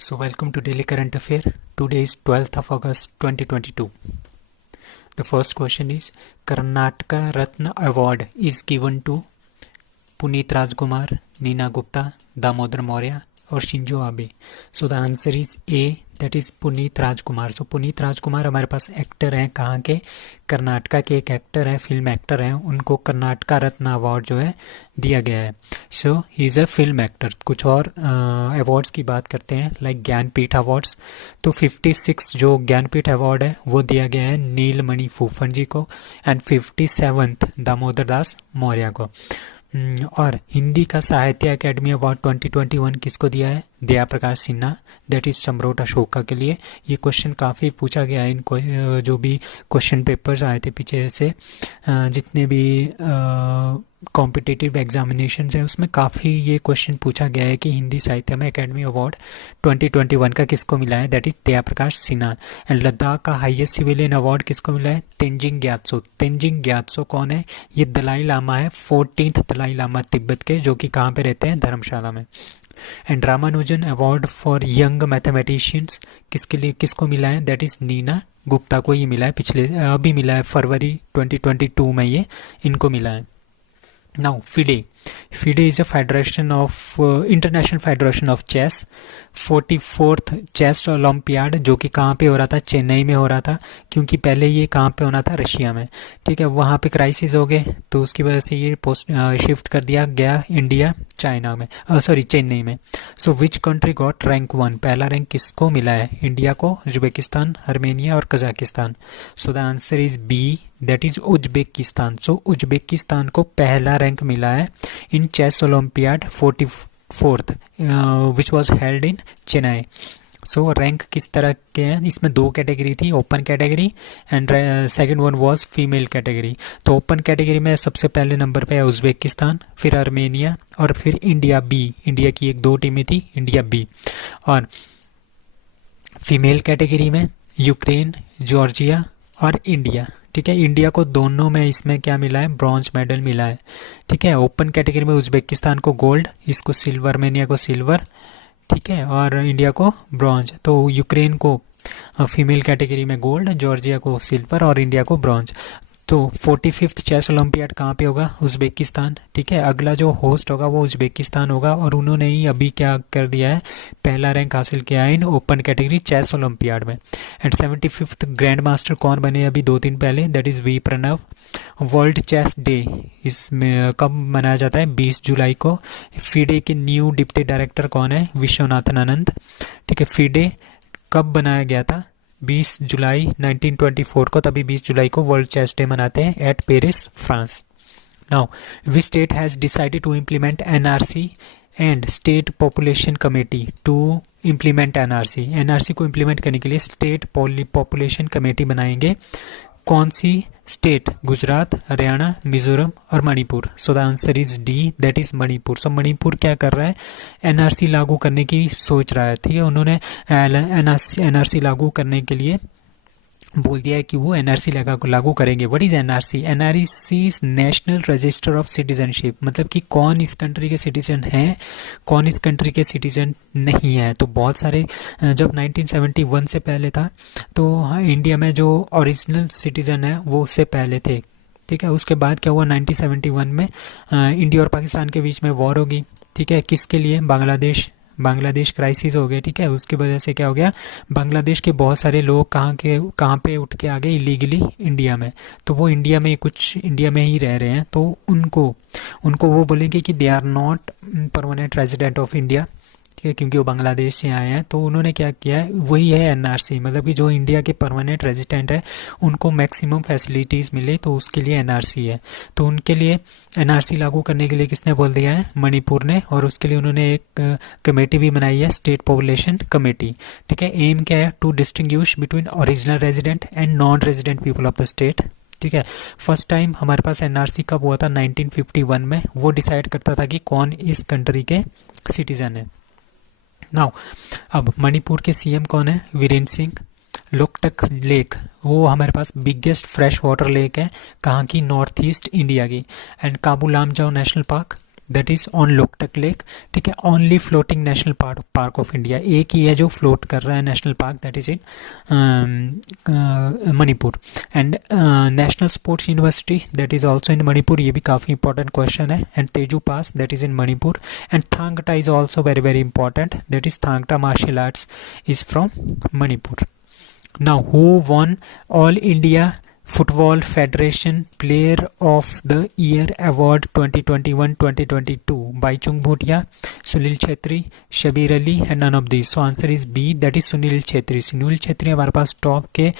So welcome to Daily Current Affair. Today is 12th of August 2022. The first question is Karnataka Ratna Award is given to Puneet Rajkumar, Neena Gupta, Damodar Maurya और Shinzo Abe. So the answer is A, that is Puneeth Rajkumar. So Puneeth Rajkumar हमारे पास actor हैं. कहाँ के? कर्नाटका के एक actor हैं, film actor हैं. उनको कर्नाटका रत्न अवार्ड जो है दिया गया है. So he is a film actor. कुछ और अवार्ड्स की बात करते हैं, लाइक ज्ञानपीठ अवार्ड्स. तो 56 जो ज्ञानपीठ अवार्ड है वो दिया गया है नीलमणि फूफन जी को एंड 57th दामोदर दास मौर्य को. और हिंदी का साहित्य अकेडमी अवार्ड 2021 किसको दिया है? दया प्रकाश सिन्हा, दैट इज सम्राट अशोका के लिए. ये क्वेश्चन काफ़ी पूछा गया है. इनको जो भी क्वेश्चन पेपर्स आए थे पीछे से, जितने भी कॉम्पिटिटिव एग्जामिनेशन है उसमें काफ़ी ये क्वेश्चन पूछा गया है कि हिंदी साहित्य में एकेडमी अवार्ड 2021 का किसको मिला है? That is Daya Prakash Sinha. And Ladakh का हाईएस्ट सिविलियन अवार्ड किसको मिला है? तेंजिंग ग्यात्सो. तेंजिंग ग्यात्सो कौन है? ये दलाई लामा है, 14th दलाई लामा तिब्बत के, जो कि कहाँ पे रहते हैं? धर्मशाला में. And Ramanujan award for young mathematicians किसके लिए किसको मिला है? दैट इज नीना गुप्ता को ये मिला है. अभी मिला है फरवरी 2022 में ये इनको मिला है. Now FIDE is a federation of international federation of chess. 44th chess olympiad जो कि कहाँ पे हो रहा था? चेन्नई में हो रहा था, क्योंकि पहले ये कहाँ पे होना था? रशिया में. ठीक है, वहाँ पे क्राइसिस हो गए तो उसकी वजह से ये पोस्ट शिफ्ट कर दिया गया इंडिया चाइना में, चेन्नई में. So which country got rank 1? पहला रैंक किसको मिला है? इंडिया को, उज्बेकिस्तान, आर्मेनिया और Kazakhstan. So the answer is B, that is Uzbekistan. So Uzbekistan को पहला रैंक मिला है in chess olympiad 44th which was held in Chennai. So rank किस तरह के हैं? इसमें दो कैटेगरी थी, open category and second one was female category. तो ओपन कैटेगरी में सबसे पहले नंबर पे है उज्बेकिस्तान, फिर आर्मेनिया और फिर इंडिया बी. इंडिया की एक दो टीमें थी, इंडिया बी. और फीमेल कैटेगरी में यूक्रेन, जॉर्जिया और इंडिया. ठीक है, इंडिया को दोनों में इसमें क्या मिला है? ब्रॉन्ज मेडल मिला है. ठीक है, ओपन कैटेगरी में उज्बेकिस्तान को गोल्ड, इसको सिल्वर, आर्मेनिया को सिल्वर. ठीक है, और इंडिया को ब्रॉन्ज. तो यूक्रेन को फीमेल कैटेगरी में गोल्ड, जॉर्जिया को सिल्वर और इंडिया को ब्रॉन्ज. तो 45th चेस ओलंपियाड कहाँ पे होगा? उज्बेकिस्तान. ठीक है, अगला जो होस्ट होगा वो उज्बेकिस्तान होगा और उन्होंने ही अभी क्या कर दिया है? पहला रैंक हासिल किया है in open category chess olympiad में. एंड 75th ग्रैंड मास्टर कौन बने अभी 2 दिन पहले? That is V Pranav. World chess day इसमें कब मनाया जाता है? 20 जुलाई को. फीडे के न्यू डिप्टी डायरेक्टर कौन है? विश्वनाथन आनंद. ठीक है, फीडे कब बनाया गया था? 20 जुलाई 1924 को. तभी 20 जुलाई को वर्ल्ड चेस डे मनाते हैं at Paris, France. Now which state has decided to implement NRC and state population committee to implement NRC. NRC को इम्प्लीमेंट करने के लिए स्टेट पॉपुलेशन कमेटी बनाएंगे. कौन सी स्टेट? गुजरात, हरियाणा, मिजोरम और Manipur. So the answer is D, that is Manipur. So Manipur क्या कर रहा है? एनआरसी लागू करने की सोच रहा है. ठीक है, उन्होंने एनआरसी लागू करने के लिए बोल दिया है कि वो एनआरसी लागू करेंगे. What is NRC? NRC is national register of citizenship. मतलब कि कौन इस कंट्री के सिटीजन हैं, कौन इस कंट्री के सिटीजन नहीं है. तो बहुत सारे, जब 1971 से पहले था तो इंडिया में जो ओरिजिनल सिटीजन है वो उससे पहले थे. ठीक है, उसके बाद क्या हुआ? 1971 में इंडिया और पाकिस्तान के बीच में वॉर होगी. ठीक है, किसके लिए? बांग्लादेश क्राइसिस हो गया. ठीक है, उसकी वजह से क्या हो गया? बांग्लादेश के बहुत सारे लोग कहाँ पे उठ के आ गए? इलीगली इंडिया में. तो वो इंडिया में ही रह रहे हैं. तो उनको वो बोलेंगे कि they are not permanent resident of India. ठीक है, क्योंकि वो बांग्लादेश से आए हैं. तो उन्होंने क्या किया है? वही है एनआरसी. मतलब कि जो इंडिया के परमानेंट रेजिडेंट है उनको मैक्सिमम फैसिलिटीज़ मिले, तो उसके लिए एनआरसी है. तो उनके लिए एनआरसी लागू करने के लिए किसने बोल दिया है? मणिपुर ने. और उसके लिए उन्होंने एक कमेटी भी बनाई है, स्टेट पॉपुलेशन कमेटी. ठीक है, एम क्या है? To distinguish between original resident and non resident people of the state. ठीक है, फर्स्ट टाइम हमारे पास एनआरसी कब हुआ था? 1951 में. वो डिसाइड करता था कि कौन इस कंट्री के सिटीजन है. नाउ अब मणिपुर के सीएम कौन है? वीरेंद्र सिंह. लोकटक लेक वो हमारे पास बिगेस्ट फ्रेश वाटर लेक है. कहाँ की? नॉर्थ ईस्ट इंडिया की. And Keibul Lamjao national park that is on Loktak lake, ठीक है। Only floating national park of India, एक ही है जो फ्लोट कर रहा है national park, that is in Manipur. And national sports university that is also in Manipur, ये भी काफ़ी इंपॉर्टेंट क्वेश्चन है। And Teju pass that is in Manipur. And Thangta is also very very important, that is Thangta martial arts is from Manipur. Now who won All India Football Federation player of the year award 2021-2022? Bhaichung Bhutia, Sunil Chhetri, Shabbir Ali and none of this. So answer is B, that is Sunil Chhetri. Sunil Chhetri हमारे पास top के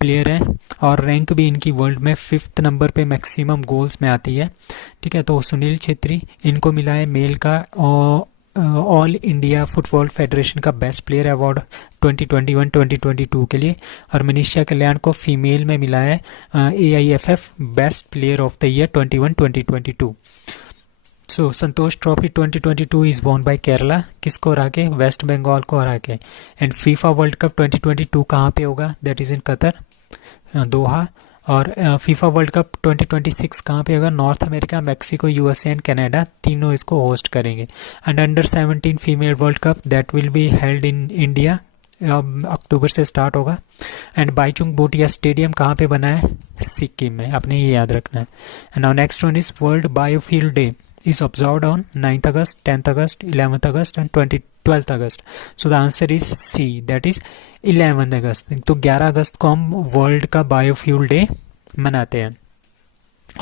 player हैं और rank भी इनकी world में 5th number पे maximum goals में आती है, ठीक है। तो सुनील छेत्री, इनको मिला है मेल का ऑल इंडिया फुटबॉल फेडरेशन का बेस्ट प्लेयर अवार्ड 2021-2022 के लिए। और मनीषा कल्याण को फीमेल में मिला है AIFF best player of the year 2021-2022। So Santosh trophy 2022 is won by Kerala, किसको हरा के? वेस्ट बंगाल को हरा के। एंड फीफा वर्ल्ड कप 2022 कहाँ पे होगा? That is in Qatar, Doha. और फीफा वर्ल्ड कप 2026 कहाँ पे होगा? North America, Mexico, USA and Canada, तीनों इसको होस्ट करेंगे। And under 17 female world cup that will be held in India, October से स्टार्ट होगा। एंड बाईचुंग भूटिया स्टेडियम कहाँ पे बना है? सिक्किम में, आपने ये याद रखना है। And now next one is world biofuel day is observed on 9th August, 10th August, 11th August and 12th August. So the answer is C, that is 11th August. तो 11 अगस्त को हम वर्ल्ड का बायोफ्यूल डे मनाते हैं।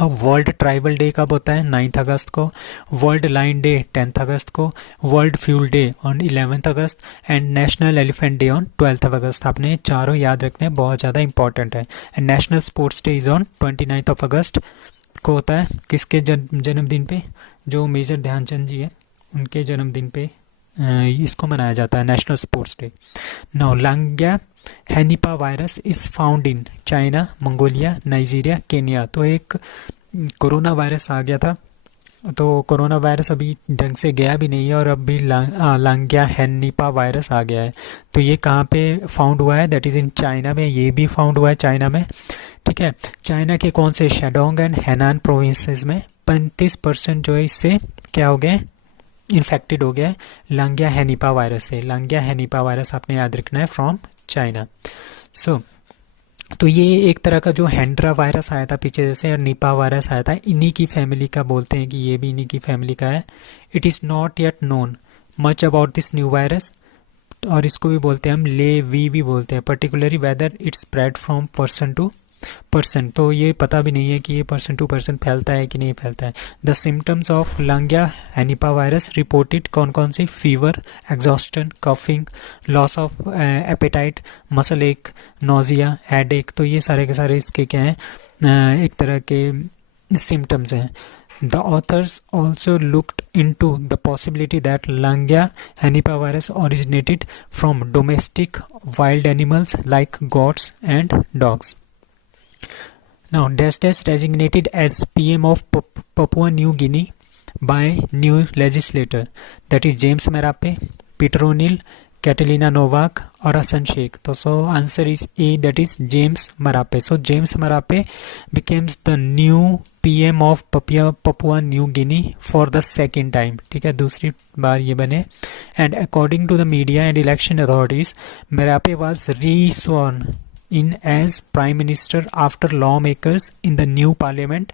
और world tribal day कब होता है? 9th अगस्त को। वर्ल्ड लाइन डे 10th अगस्त को। World fuel day on 11th August and national elephant day on 12th अगस्त। आपने चारों याद रखने हैं, बहुत ज़्यादा इंपॉर्टेंट है। And national sports day is on 29th of August को होता है, किसके जन्मदिन पे? जो मेजर ध्यानचंद जी है उनके जन्मदिन पे इसको मनाया जाता है, national sports day. Now Langya henipa virus is found in China, Mongolia, Nigeria, Kenya. तो एक कोरोना वायरस आ गया था, तो कोरोना वायरस अभी ढंग से गया भी नहीं है और अब भी लांगिया हैनिपा वायरस आ गया है। तो ये कहाँ पे फाउंड हुआ है? दैट इज़ इन चाइना में, ये भी फाउंड हुआ है चाइना में, ठीक है। चाइना के कौन से? शेडोंग एंड हैनान प्रोविंसेस में 35% जो है इससे क्या हो गए? इन्फेक्टेड हो गया है लांगिया हैनिपा वायरस से। लांगिया हैनिपा वायरस आपने याद रखना है, फ्रॉम चाइना। सो तो ये एक तरह का जो हैंड्रा वायरस आया था पीछे जैसे, और निपा वायरस आया था, इन्हीं की फैमिली का बोलते हैं कि ये भी इन्हीं की फैमिली का है। It is not yet known much about this new virus, और इसको भी बोलते हैं हम वी भी बोलते हैं, particularly whether it's spread from person to person. तो ये पता भी नहीं है कि ये पर्सन टू पर्सन फैलता है कि नहीं फैलता है। The symptoms of Langya henipa virus reported कौन कौन से? Fever, exhaustion, coughing, loss of appetite, muscle ache, nausea, headache. तो ये सारे के सारे इसके क्या हैं? एक तरह के सिम्टम्स हैं। The authors also looked into the possibility that Langia henipavirus originated from domestic wild animals like goats and dogs. Now, Dash designated as PM of Papua New Guinea by new legislator, that is James Marape, Peter O'Neill, Catalina Novak और Hassan Sheikh. तो so answer is A, that is James Marape. So James Marape becomes the new PM of Papua New Guinea for the second time, ठीक है, दूसरी बार ये बने। And according to the media and election authorities, Marape was resworn in as prime minister after lawmakers in the new parliament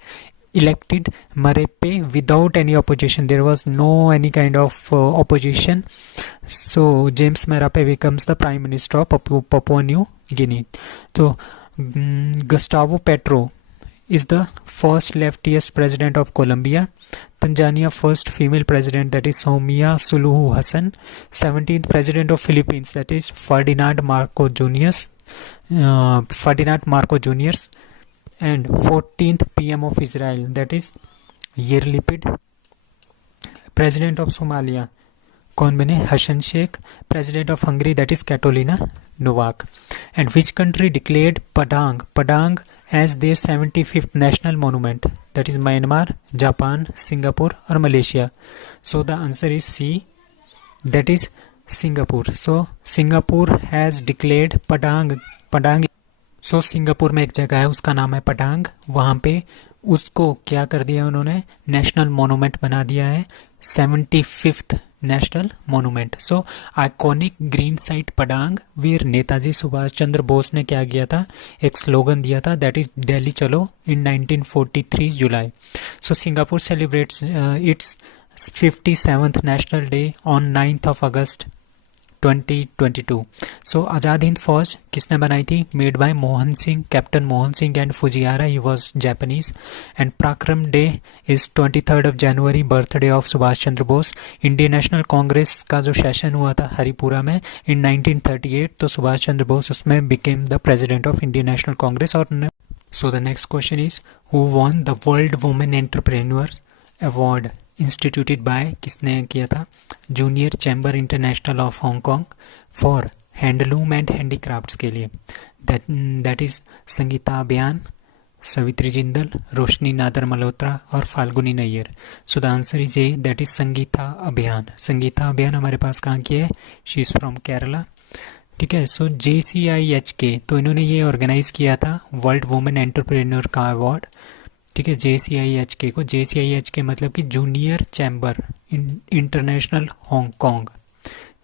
elected Marape without any opposition. There was no any kind of opposition. So James Marape becomes the prime minister of Papua New Guinea. So Gustavo Petro is the first leftiest president of Colombia. Tanzania first female president, that is Samia Suluhu Hassan. 17th president of Philippines, that is Ferdinand Marcos Jr. And 14th PM of Israel, that is Yair Lapid. President of Somalia कौन बने? Hassan Sheikh. President of Hungary, that is Catalina Novak. And which country declared Padang as their 75th national monument? That is Myanmar, Japan, Singapore और Malaysia. So the answer is C, that is Singapore. So Singapore has declared Padang. So Singapore में एक जगह है उसका नाम है पटांग, वहाँ पे उसको क्या कर दिया उन्होंने, नेशनल मोनूमेंट बना दिया है, 75th national monument. So iconic green site Padang where Netaji Subhash Chandra Bose ने क्या किया था, एक स्लोगन दिया था, that is Delhi Chalo, in 1943 July. So Singapore celebrates its 57th national day on 9th of August 2022। सो आज़ाद हिंद फौज किसने बनाई थी, made by Mohan Singh, captain Mohan Singh and Fujiwara, he was Japanese. And Parakram day is 23rd of January, birthday of Subhash Chandra Bose. Indian National Congress का जो session हुआ था हरिपुरा में इन 1938, तो सुभाष चंद्र बोस उसमें became the president of Indian National Congress. और so the next question is who won the world women entrepreneur award instituted by, किसने किया था, Junior Chamber International of Hong Kong for handloom and handicrafts के लिए, दैट इज संगीता अभियान, सवित्री जिंदल, रोशनी नादर मल्होत्रा और Falguni Nayar. So the answer is A, that is Sangeeta Abhiyan. Sangeeta अभियान हमारे पास कहाँ की है, शी इज़ फ्रॉम केरला। ठीक है। सो JCIHK, तो इन्होंने ये ऑर्गेनाइज किया था वर्ल्ड वुमेन एंटरप्रेन्योर का अवार्ड। ठीक है, JCIHK को, JCIHK मतलब कि जूनियर चैम्बर इंटरनेशनल हांगकांग।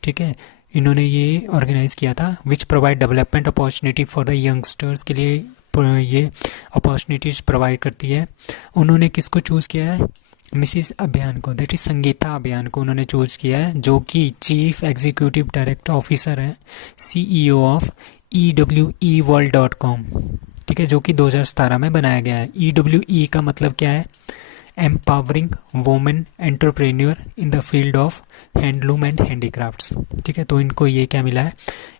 ठीक है, इन्होंने ये ऑर्गेनाइज किया था, which provide development opportunity for the youngsters, के लिए ये अपॉर्चुनिटीज़ प्रोवाइड करती है। उन्होंने किसको चूज़ किया है, मिसिस अभियान को, दैट इज संगीता अभियान को उन्होंने चूज़ किया है, जो कि चीफ एग्जीक्यूटिव डायरेक्टर ऑफिसर है, CEO ऑफ EWEworld.com। ठीक है, जो कि 2017 में बनाया गया है। EWE का मतलब क्या है, empowering women entrepreneur in the field of handloom and handicrafts. ठीक है, तो इनको ये क्या मिला है,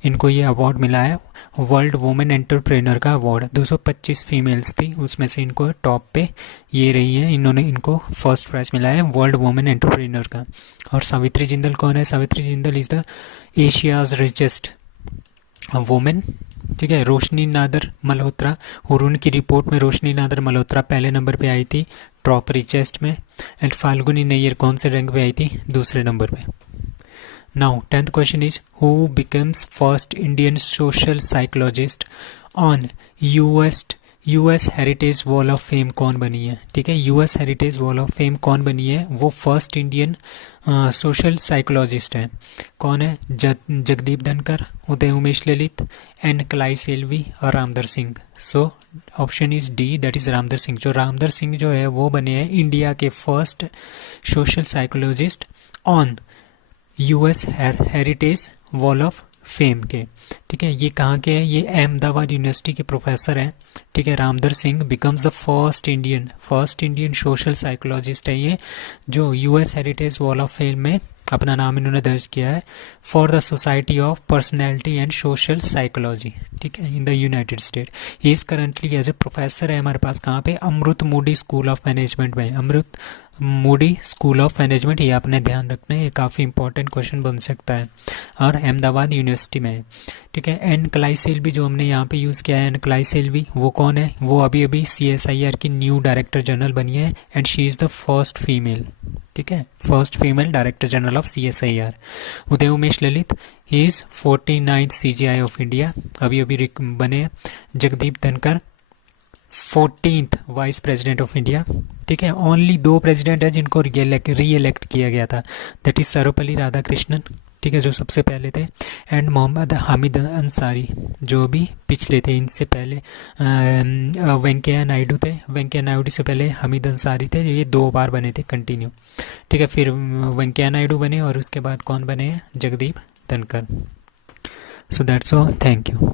इनको ये अवार्ड मिला है वर्ल्ड वुमेन एंटरप्रेन्योर का अवार्ड। 225 फीमेल्स थी, उसमें से इनको टॉप पे ये रही है, इन्होंने इनको फर्स्ट प्राइज मिला है वर्ल्ड वुमेन एंटरप्रेन्योर का। और सावित्री जिंदल कौन है, Savitri Jindal is the Asia's richest women. ठीक है, रोशनी नादर मल्होत्रा, और उनकी रिपोर्ट में रोशनी नादर मल्होत्रा पहले नंबर पे आई थी टॉप रिचेस्ट में। एंड फाल्गुनी नैयर कौन से रैंक पे आई थी, दूसरे नंबर पे। Now 10th question is who becomes first Indian social psychologist on US heritage wall of fame, कौन बनी है। ठीक है, US heritage wall of fame कौन बनी है, वो फर्स्ट इंडियन सोशल साइकोलॉजिस्ट है। कौन है, जगदीप धनकर, उदय उमेश ललित, एंड क्लाई सेल्वी और Ramadhar Singh. So option is D, that is Ramadhar Singh. जो रामदर सिंह जो है वो बने हैं इंडिया के first social psychologist on US heritage wall of fame के। ठीक है, ये कहाँ के हैं, ये अहमदाबाद यूनिवर्सिटी के प्रोफेसर हैं। ठीक है, Ramadhar Singh becomes the first Indian social psychologist है ये, जो US heritage wall of fame में अपना नाम इन्होंने दर्ज किया है for the society of personality and social psychology. ठीक है, in the United State. He is currently as a professor है हमारे पास कहाँ पे, Amrut Mody school of management में। Amrut Mody school of management, ये आपने ध्यान रखना है, ये काफ़ी इंपॉर्टेंट क्वेश्चन बन सकता है, और अहमदाबाद यूनिवर्सिटी में है। ठीक है, एन क्लाई सेल्वी जो हमने यहाँ पे यूज़ किया है, एन क्लाई सेल्वी वो कौन है, वो अभी CSIR की न्यू डायरेक्टर जनरल बनी है, and she is the first female. ठीक है, first female director general of CSIR। Uday Umesh Lalit, he is 49th CGI of India, अभी बने। जगदीप धनकर 14th vice president of India. ठीक है, ओनली 2 प्रेसिडेंट है जिनको री इलेक्ट किया गया था, दैट इज सर्वपल्ली राधाकृष्णन, ठीक है, जो सबसे पहले थे, एंड मोहम्मद हामिद अंसारी, जो भी पिछले थे। इनसे पहले वेंकैया नायडू थे, वेंकैया नायडू से पहले हामिद अंसारी थे, ये 2 बार बने थे कंटिन्यू। ठीक है, फिर वेंकैया नायडू बने, और उसके बाद कौन बने हैं, जगदीप धनकर। So that's all, thank you.